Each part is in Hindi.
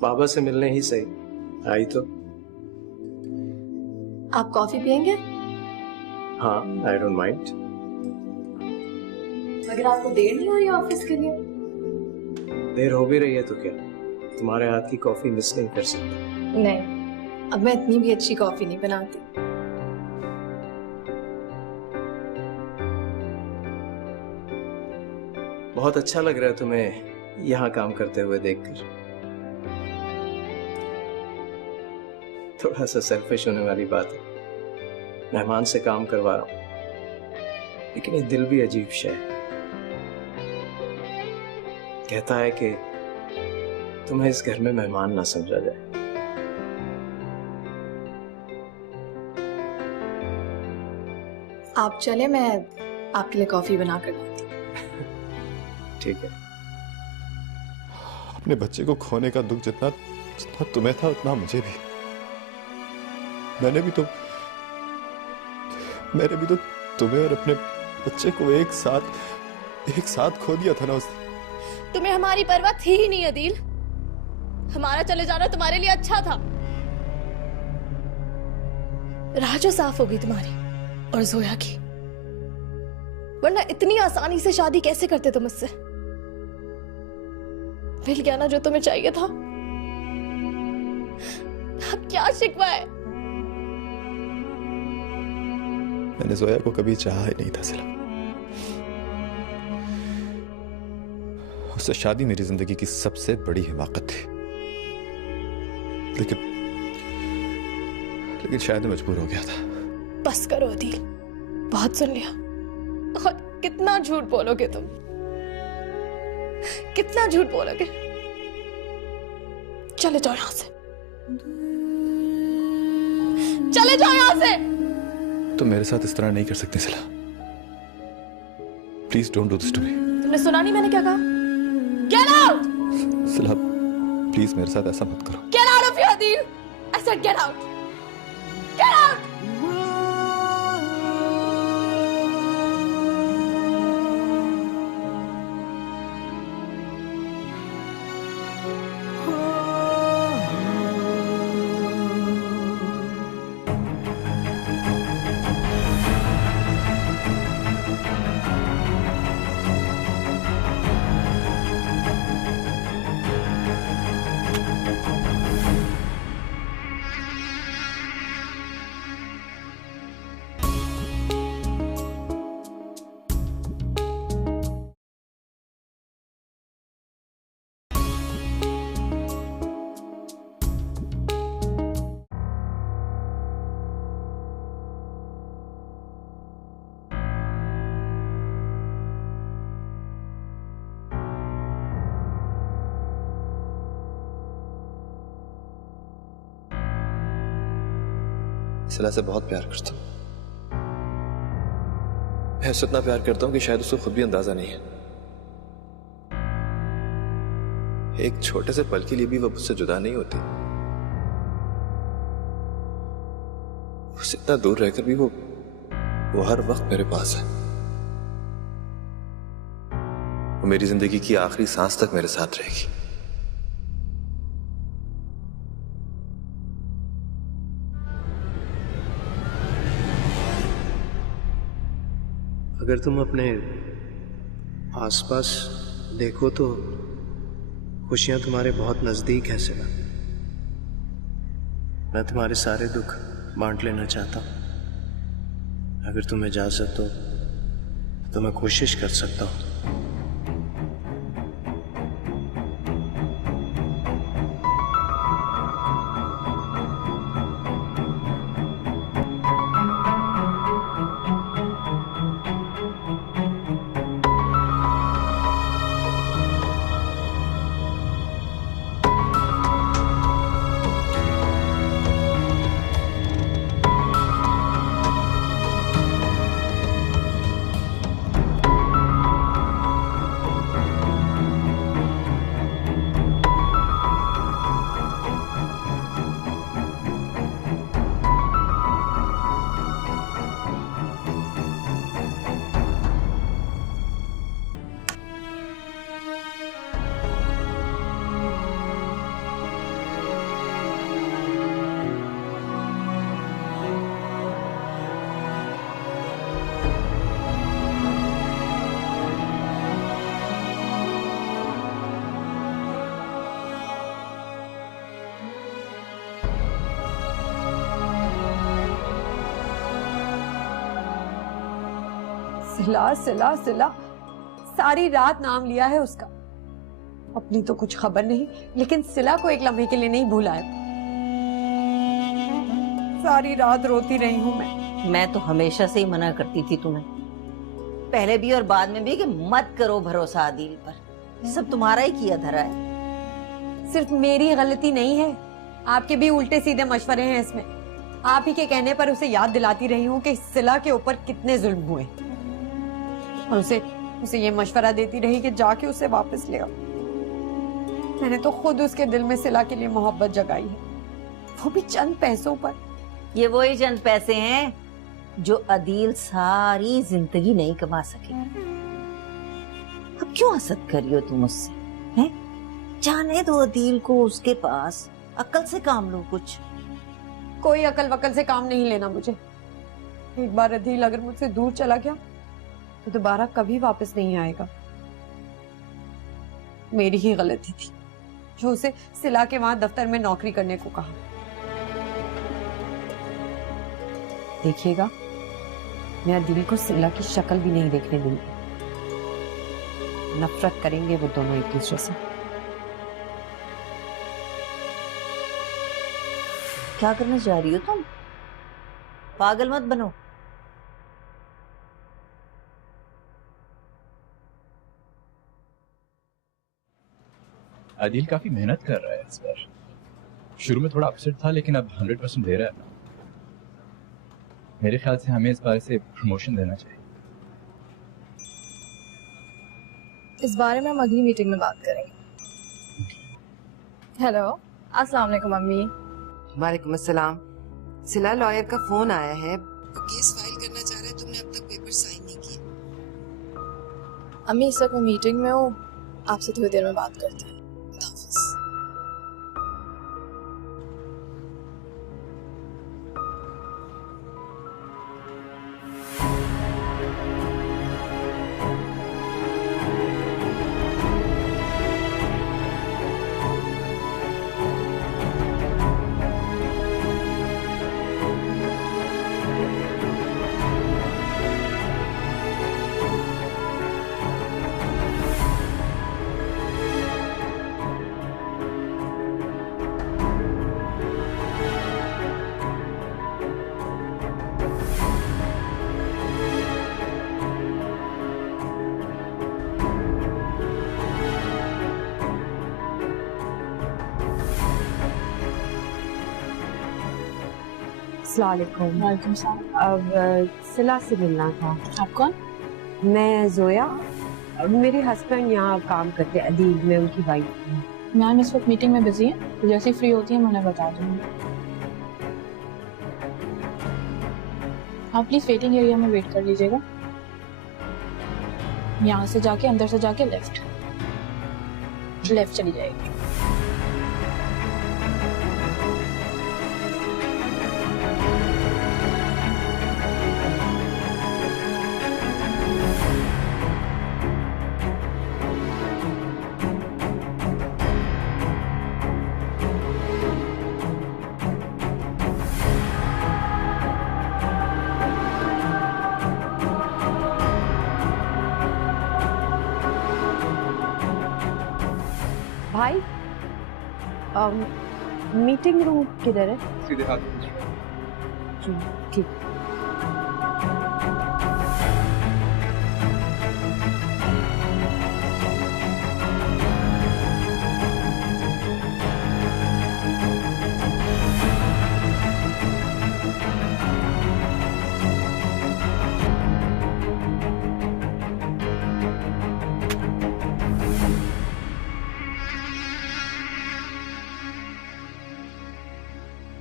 बाबा से मिलने ही सही आई तो। आप कॉफी पियेंगे? हाँ, आई डोंट माइंड। अगर आपको देर नहीं हो रही ऑफिस के लिए? देर हो भी रही है तो क्या, तुम्हारे हाथ की कॉफी मिस नहीं कर सकता। नहीं, अब मैं इतनी भी अच्छी कॉफी नहीं बनाती। बहुत अच्छा लग रहा है तुम्हें यहाँ काम करते हुए देखकर। थोड़ा सा सेल्फिश होने वाली बात है, मेहमान से काम करवा रहा हूं, लेकिन ये दिल भी अजीब शय है। कहता है कि तुम्हें इस घर में मेहमान ना समझा जाए। आप चले, मैं आपके लिए कॉफी बना कर लाती हूँ। ठीक है। अपने बच्चे को खोने का दुख जितना तुम्हें था उतना मुझे भी। मैंने भी तो तुम्हें और अपने बच्चे को एक साथ खो दिया था ना उस। तुम्हें हमारी परवाह थी ही नहीं अदील। हमारा चले जाना तुम्हारे लिए अच्छा था। राह जो साफ होगी तुम्हारी और जोया की, वरना इतनी आसानी से शादी कैसे करते तुम मुझसे? मिल गया ना जो तुम्हें चाहिए था। अब क्या शिकवा है? मैंने जोया को कभी चाहा ही नहीं था सिला। उससे शादी मेरी जिंदगी की सबसे बड़ी हिमाकत थी, लेकिन शायद मैं मजबूर हो गया था। बस करो अदील, बहुत सुन लिया। और कितना झूठ बोलोगे तुम, कितना झूठ बोलोगे? चले जाओ यहां से, चले जाओ यहां से। तुम मेरे साथ इस तरह नहीं कर सकते सिला। Please don't do this to me. तुमने सुना नहीं मैंने क्या कहा? Get out. सिला प्लीज मेरे साथ ऐसा मत करो। Get out of your Adeel. I said get out, get out. सिला से बहुत प्यार करता हूं। मैं उससे इतना प्यार करता हूं कि शायद उसको खुद भी अंदाजा नहीं है। एक छोटे से पल के लिए भी वो मुझसे जुदा नहीं होती। उससे इतना दूर रहकर भी वो हर वक्त मेरे पास है। वो मेरी जिंदगी की आखिरी सांस तक मेरे साथ रहेगी। अगर तुम अपने आसपास देखो तो खुशियां तुम्हारे बहुत नजदीक हैं सिला। मैं तुम्हारे सारे दुख बांट लेना चाहता हूं। अगर तुम्हें इजाजत हो तो मैं कोशिश कर सकता हूं। सिला सिला सिला, सारी रात नाम लिया है उसका। अपनी तो कुछ खबर नहीं, लेकिन सिला को एक लम्हे के लिए नहीं भूला है। सारी रात रोती रही हूँ मैं तो हमेशा से ही मना करती थी तुम्हें, पहले भी और बाद में भी, कि मत करो भरोसा आदिल पर। ये सब तुम्हारा ही किया धरा है। सिर्फ मेरी गलती नहीं है, आपके भी उल्टे सीधे मशवरे हैं इसमें। आप ही के कहने पर उसे याद दिलाती रही हूँ कि सिला के ऊपर कितने जुल्म हुए, और उसे ये मशवरा देती रही कि जाके उसे वापस ले आओ। मैंने तो खुद उसके दिल में सिला के लिए मोहब्बत जगाई है, वो भी चंद पैसों पर। ये वही चंद पैसे हैं जो अदील सारी जिंदगी नहीं कमा सके। अब क्यों हसद कर रही हो तुम उससे? हैं? जाने दो अदील को उसके पास, अक्ल से काम लो कुछ। कोई अकल वकल से काम नहीं लेना मुझे। एक बार अदील अगर मुझसे दूर चला गया तो दोबारा कभी वापस नहीं आएगा। मेरी ही गलती थी जो उसे सिला के वहां दफ्तर में नौकरी करने को कहा। देखिएगा, मैं अदील को सिला की शक्ल भी नहीं देखने दूंगी। नफरत करेंगे वो दोनों एक दूसरे से। क्या करना चाह रही हो तुम? पागल मत बनो। आदिल काफी मेहनत कर रहा है इस बार। शुरू में थोड़ा अपसेट था, लेकिन अब 100% दे रहा है ना। मेरे ख्याल से हमें इस बार से प्रमोशन देना चाहिए। इस बारे में हम अगली मीटिंग में बात करेंगे। हेलो, अस्सलाम वालेकुम अम्मी। वालेकुम अस्सलाम। सिला लॉयर का फोन आया है, वो केस फाइल करना चाह रहा है। तुमने अब तक पेपर साइन नहीं किए। अम्मी, इस वक्त मैं मीटिंग में हूँ, आपसे थोड़ी देर में बात करते हैं। अस्सलामुअलैकुम। वालेकुम सलाम। अब सिला से मिलना था। आप कौन? मैं जोया, अब मेरे हस्बैंड यहाँ काम करते हैं, अदील, मैं उनकी वाइफ हूँ। मैम इस वक्त मीटिंग में बिजी है, तो जैसे फ्री होती है मैं उन्हें बता दूंगी। आप प्लीज वेटिंग एरिया में वेट कर लीजिएगा। यहाँ से जाके, अंदर से जाके लेफ्ट चली जाएगी। भाई, मीटिंग रूम किधर है? सीधे हाथ। ठीक।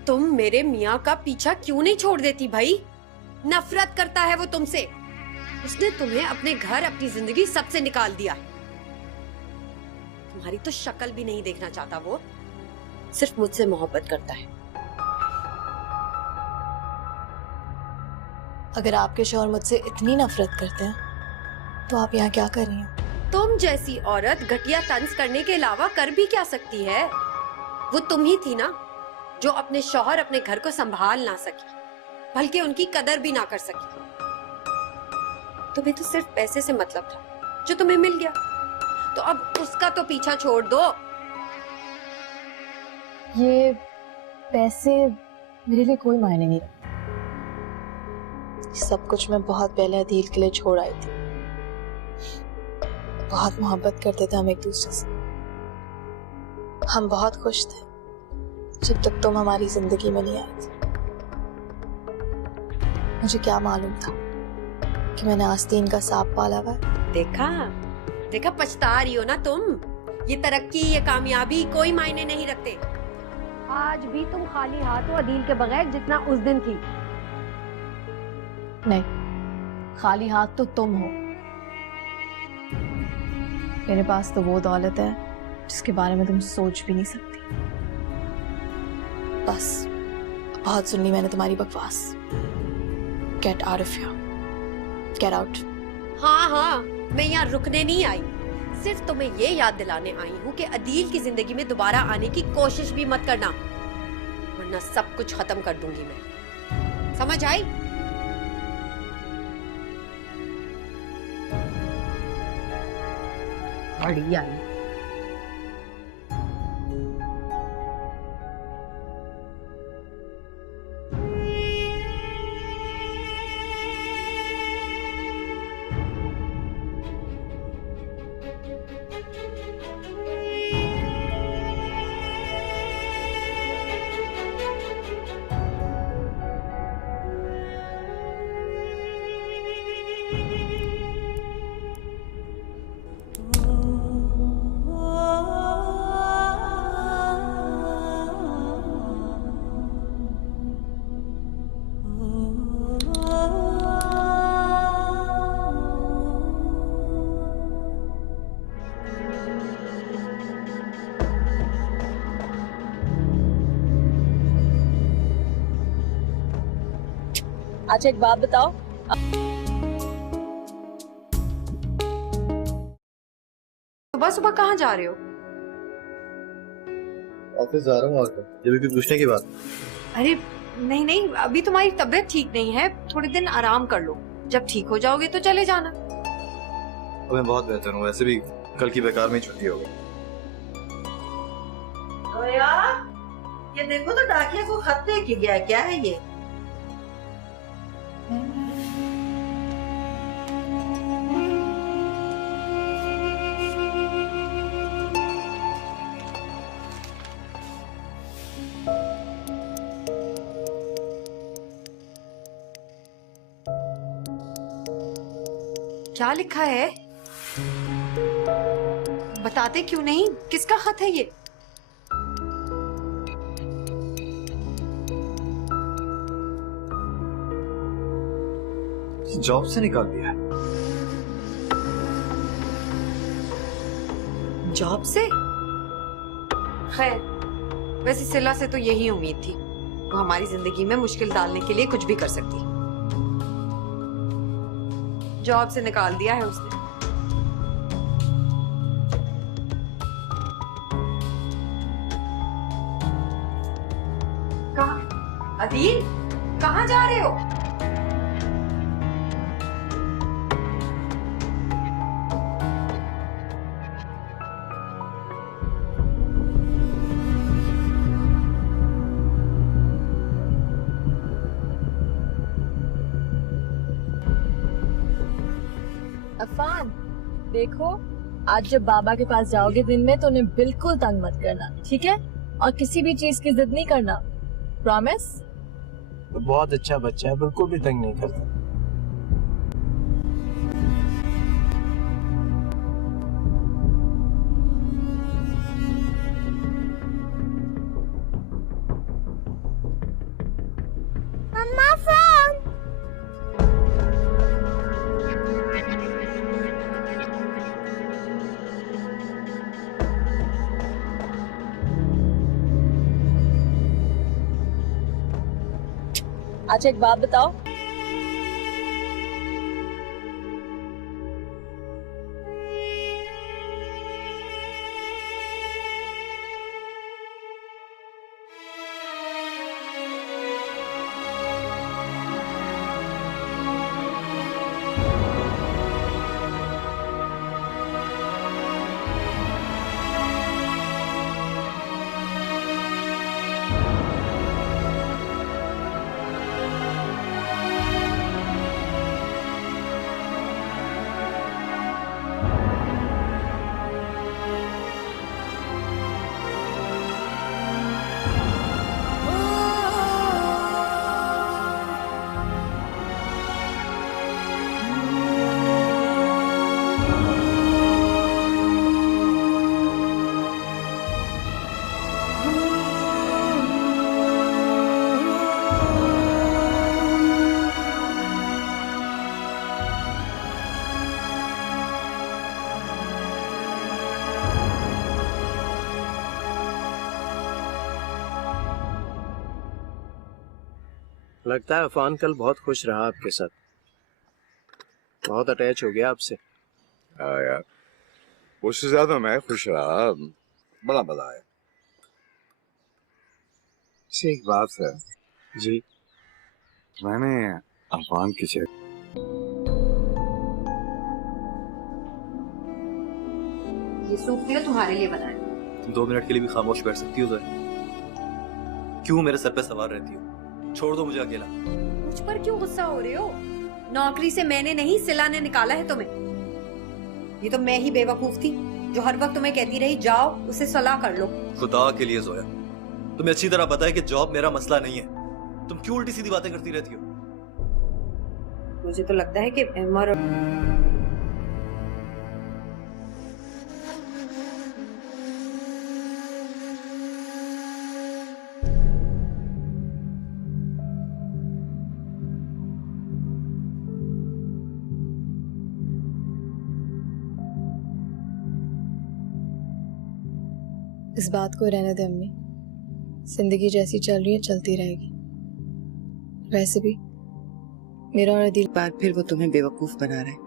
तुम मेरे मियाँ का पीछा क्यों नहीं छोड़ देती भाई? नफरत करता है वो तुमसे। उसने तुम्हें अपने घर, अपनी जिंदगी सबसे निकाल दिया। तुम्हारी तो शक्ल भी नहीं देखना चाहता वो, सिर्फ मुझसे मोहब्बत करता है। अगर आपके शौहर मुझसे इतनी नफरत करते हैं तो आप यहाँ क्या कर रही हैं? तुम जैसी औरत घटिया तंज करने के अलावा कर भी क्या सकती है? वो तुम ही थी ना जो अपने शौहर, अपने घर को संभाल ना सकी, बल्कि उनकी कदर भी ना कर सकी। तुम्हें तो सिर्फ पैसे से मतलब था जो तुम्हें मिल गया, तो अब उसका तो पीछा छोड़ दो। ये पैसे मेरे लिए कोई मायने नहीं रखते। सब कुछ मैं बहुत पहले अदील के लिए छोड़ आई थी। बहुत मोहब्बत करते थे हम एक दूसरे से। हम बहुत खुश थे जब तक तुम हमारी जिंदगी में नहीं आई थी। मुझे क्या मालूम था कि मैंने आस्तीन का सांप पाला हुआ है। देखा देखा, पछता रही हो ना तुम। ये तरक्की, ये कामयाबी कोई मायने नहीं रखते। आज भी तुम खाली हाथ हो अदील के बगैर, जितना उस दिन थी। नहीं, खाली हाथ तो तुम हो। मेरे पास तो वो दौलत है जिसके बारे में तुम सोच भी नहीं सकती। बस बहुत सुन ली मैंने तुम्हारी बकवास। Get out of here, get out. हाँ हाँ, मैं यहाँ रुकने नहीं आई, सिर्फ तुम्हें ये याद दिलाने आई हूँ कि अदील की जिंदगी में दोबारा आने की कोशिश भी मत करना, वरना सब कुछ खत्म कर दूंगी मैं। समझ आई? बढ़िया है। अच्छा एक बात बताओ, सुबह सुबह कहाँ जा रहे हो? ऑफिस जा रहा हूँ। और ये भी कुछ पूछने की बात? अरे नहीं नहीं, अभी तुम्हारी तबीयत ठीक नहीं है, थोड़े दिन आराम कर लो, जब ठीक हो जाओगे तो चले जाना। मैं बहुत बेहतर हूँ, वैसे भी कल की बेकार में छुट्टी हो गई। तो यार ये देखो तो डाकिया को खत दे के गया, क्या है ये? क्या लिखा है? बताते क्यों नहीं? किसका खत है ये? जॉब से निकाल दिया है। जॉब से? खैर, वैसे सिला से तो यही उम्मीद थी, वो हमारी जिंदगी में मुश्किल डालने के लिए कुछ भी कर सकती। जॉब से निकाल दिया है उसने। कहाँ? अदील, कहाँ जा रहे हो? अफान, देखो आज जब बाबा के पास जाओगे दिन में तो उन्हें बिल्कुल तंग मत करना, ठीक है? और किसी भी चीज की जिद नहीं करना, प्रॉमिस? तो बहुत अच्छा बच्चा है, बिल्कुल भी तंग नहीं करता। मम्मा फोन। अच्छा एक बात बताओ, लगता है अफान कल बहुत खुश रहा आपके साथ, बहुत अटैच हो गया आपसे। हाँ यार, उससे ज्यादा मैं खुश रहा, बड़ा मजा आया। से एक बात है जी, मैंने अफान की चेक ये सूप क्यों तुम्हारे लिए बनाया? तुम 2 मिनट के लिए भी खामोश बैठ सकती हो ज़ोया? क्यों मेरे सर पे सवार रहती हो? छोड़ दो मुझे अकेला। मुझ पर क्यों गुस्सा हो रहे हो? नौकरी से मैंने नहीं, सिला ने निकाला है तुम्हें। ये तो मैं ही बेवकूफ थी जो हर वक्त तुम्हें कहती रही जाओ उससे सलाह कर लो। खुदा के लिए ज़ोया, तुम्हें अच्छी तरह पता है कि जॉब मेरा मसला नहीं है। तुम क्यों उल्टी सीधी बातें करती रहती हो? मुझे तो लगता है कि अमर इस बात को रहने दे अम्मी, जिंदगी जैसी चल रही है चलती रहेगी। वैसे भी मेरा और दिल बार फिर वो तुम्हें बेवकूफ बना रहा है।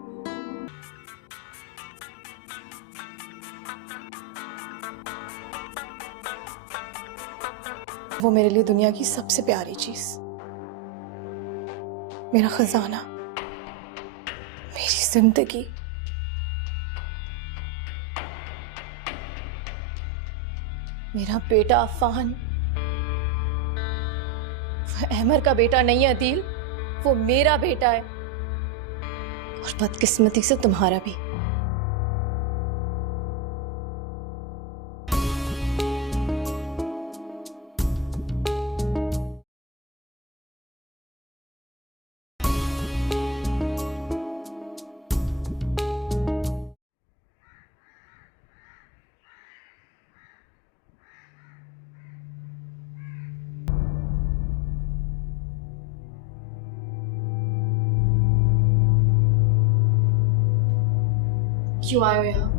वो मेरे लिए दुनिया की सबसे प्यारी चीज, मेरा खजाना, मेरी जिंदगी। मेरा बेटा अफान, वो अहमर का बेटा नहीं है अदील, वो मेरा बेटा है, और बदकिस्मती से तुम्हारा भी। क्यों आए हो यहाँ?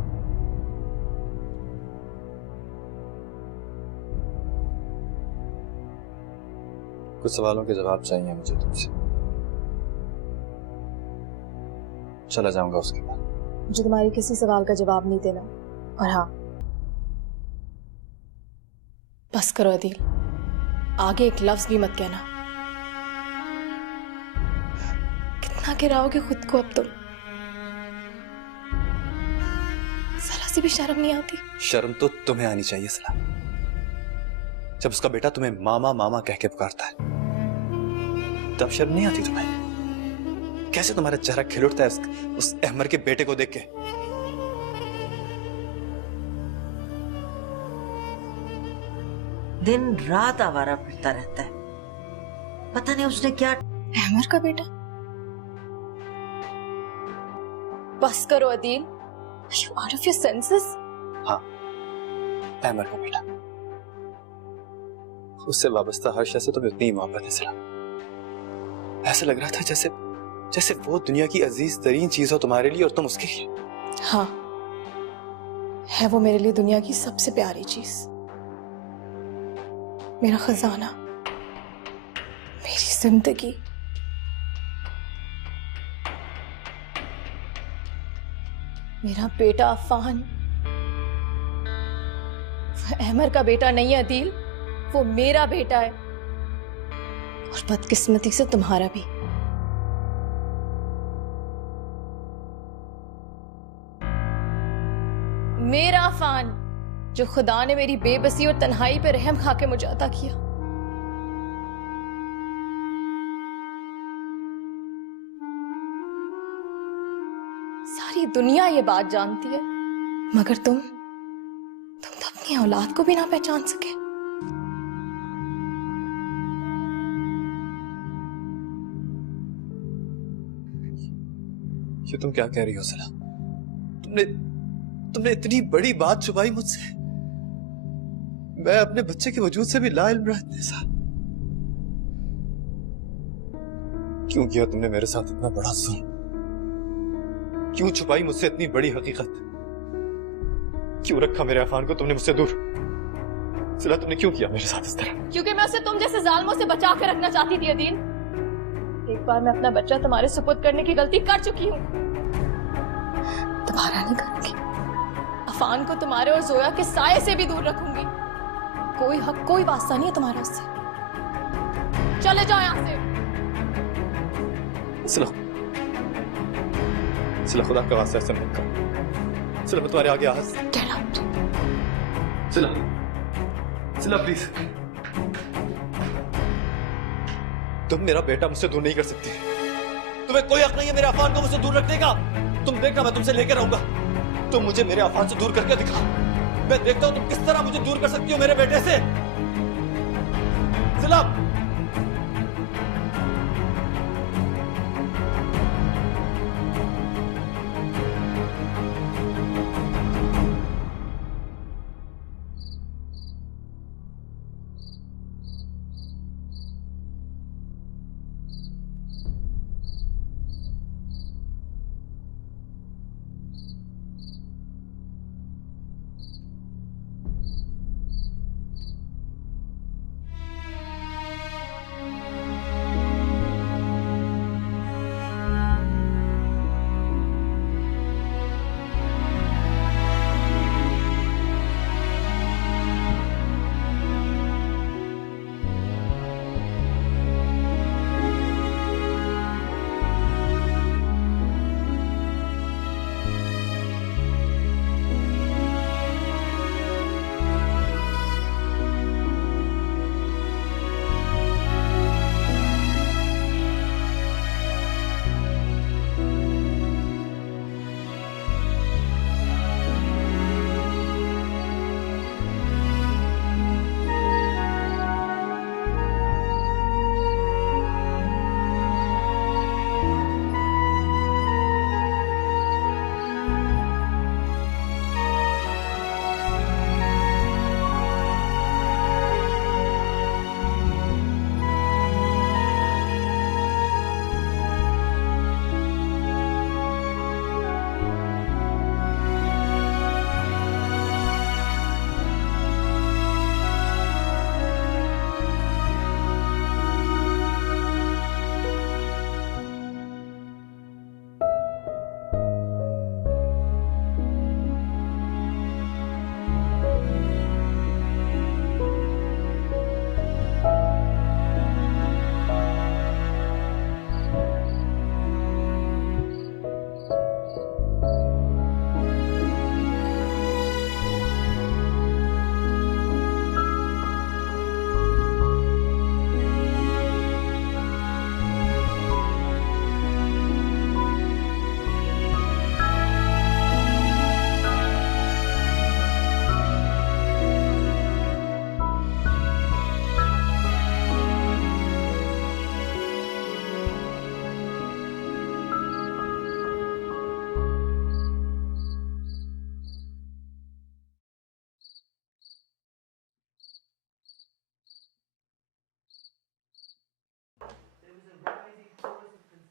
कुछ सवालों के जवाब चाहिए मुझे तुमसे। चला जाऊंगा उसके बाद। मुझे तुम्हारी किसी सवाल का जवाब नहीं देना। और हाँ, बस करो अदील, आगे एक लफ्ज भी मत कहना। कितना गिराओगे खुद को अब तुम? जरा सी भी शर्म नहीं आती? शर्म तो तुम्हें आनी चाहिए सलाम, जब उसका बेटा तुम्हें मामा मामा कह के पुकारता है तब शर्म नहीं आती तुम्हें? कैसे तुम्हारा चेहरा खिल उठता है उस अहमर के बेटे को देख के? दिन रात आवारा फिरता रहता है, पता नहीं उसने क्या। अहमर का बेटा? बस करो Adeel, you out of your senses? हाँ, अहमर का बेटा। उससे वाबस्ता हर शय से तुम्हें उतनी ही मोहब्बत है सलाम। ऐसा लग रहा था जैसे वो दुनिया की अजीज तरीन चीज हो तुम्हारे लिए और तुम उसके लिए। हाँ, है वो मेरे लिए दुनिया की सबसे प्यारी चीज, मेरा खजाना, मेरी जिंदगी। मेरा बेटा अफान, वो अहमर का बेटा नहीं है अदील, वो मेरा बेटा है, और बदकिस्मती से तुम्हारा भी। मेरा अफान, जो खुदा ने मेरी बेबसी और तन्हाई पे रहम खा के मुझे अता किया। सारी दुनिया ये बात जानती है, मगर तुम तो अपनी औलाद को भी ना पहचान सके। ये तुम क्या कह रही हो सलाम? तुमने इतनी बड़ी बात छुपाई मुझसे। मैं अपने बच्चे के वजूद से भी लाइल्म रहा इतने साल। क्यों किया तुमने मेरे साथ इतना बड़ा जुल्म? क्यों छुपाई मुझसे इतनी बड़ी हकीकत? क्यों रखा मेरे अफान को तुमने मुझसे दूर? सिला, तुमने क्यों किया मेरे साथ इस तरह? क्योंकि मैं उसे तुम जैसे जालिमों से बचा कर रखना चाहती थी अदील। बार मैं अपना बच्चा तुम्हारे सुपुर्द करने की गलती कर चुकी हूँ। दोबारा नहीं करूंगी। अफान को तुम्हारे और जोया के साये से भी दूर रखूंगी। कोई हक कोई वास्ता नहीं है तुम्हारा उससे। चले जाओ यहाँ से। सिला खुदा का वास्ता ऐसा मत करो। सिला मैं तुम्हारे आगे हाथ। Get out. सिला प्लीज, तुम मेरा बेटा मुझसे दूर नहीं कर सकती। तुम्हें कोई हक नहीं है मेरे अफान को मुझसे दूर रखने का। तुम देखना, मैं तुमसे लेकर रहूंगा। तुम मुझे मेरे अफान से दूर करके दिखा। मैं देखता हूं तुम किस तरह मुझे दूर कर सकती हो मेरे बेटे से। सिला,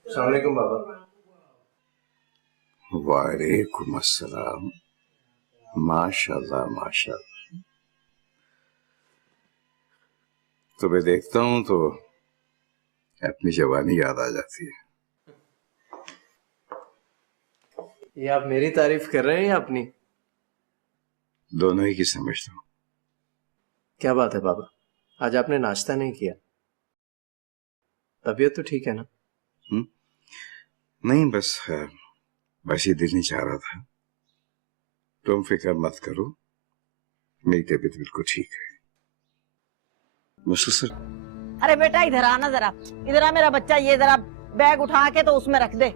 अस्सलाम वालेकुम बाबा। वालेकुम अस्सलाम। माशाल्लाह माशाल्लाह। तुम्हें देखता हूं तो अपनी जवानी याद आ जाती है। ये आप मेरी तारीफ कर रहे हैं या अपनी? दोनों ही की समझता हूं। क्या बात है बाबा, आज आपने नाश्ता नहीं किया? तबीयत तो ठीक है ना? नहीं, बस ही दिल नहीं चाह रहा था। तुम फिक्र मत करो, मेरी तबीयत बिल्कुल ठीक है। मुसलसल। अरे बेटा इधर आना जरा, इधर आ मेरा बच्चा, ये जरा बैग उठा के तो उसमें रख दे।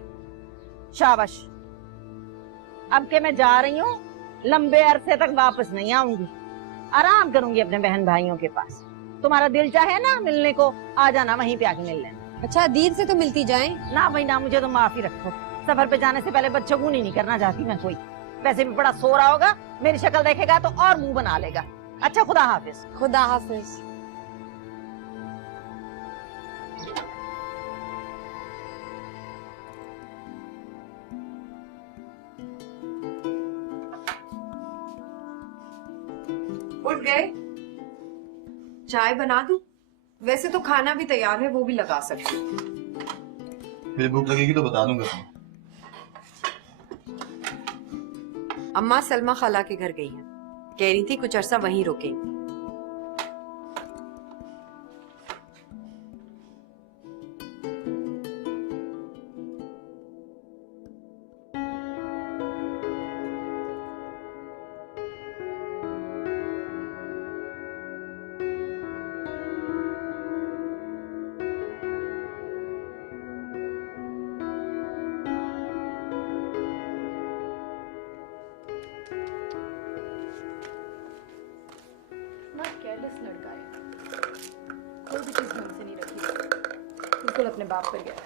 शाबाश। अब के मैं जा रही हूँ, लंबे अरसे तक वापस नहीं आऊंगी, आराम करूंगी अपने बहन भाइयों के पास। तुम्हारा दिल चाहे ना मिलने को, आ जाना, वहीं पे आके मिल लेना। अच्छा दीन से तो मिलती जाएं। ना भाई ना, मुझे तो माफी रखो। सफर पे जाने से पहले बदशगुनी नहीं करना चाहती मैं कोई। वैसे भी बड़ा सो रहा होगा, मेरी शक्ल देखेगा तो और मुंह बना लेगा। अच्छा खुदा हाफिज। खुदा हाफिज। उठ गए? चाय बना दूं? वैसे तो खाना भी तैयार है, वो भी लगा सकती हूँ। मुझे भूख लगेगी तो बता दूंगा तुम्हें। अम्मा सलमा खाला के घर गई हैं। कह रही थी कुछ अरसा वहीं रुकेंगी। केयरलेस लड़का है, कोई भी चीज ढंग से नहीं रखी, बिल्कुल अपने बाप पर गया।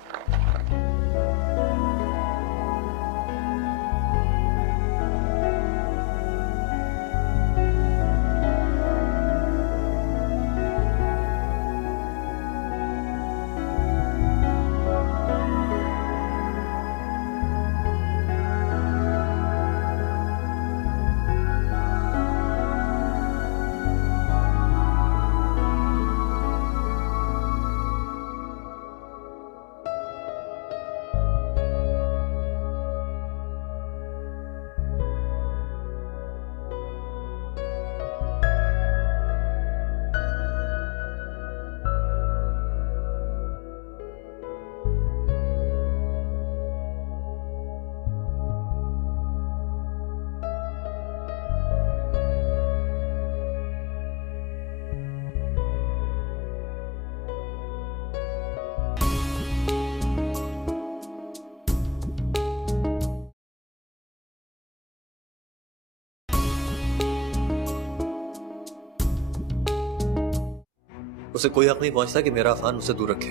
उसे कोई हक नहीं पहुंचता कि मेरा अफान उसे दूर रखे।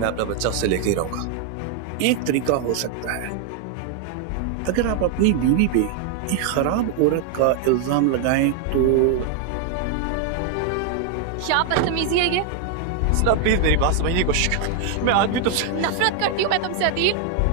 मैं अपना बच्चा उससे लेके ही रहूंगा। एक तरीका हो सकता है, अगर आप अपनी बीवी पे एक खराब औरत का इल्जाम लगाएं तो। क्या बदतमीजी है ये? प्लीज मेरी बात समझने की कोशिश कर। मैं आज भी तुमसे नफरत करती हूँ मैं तुमसे अदील।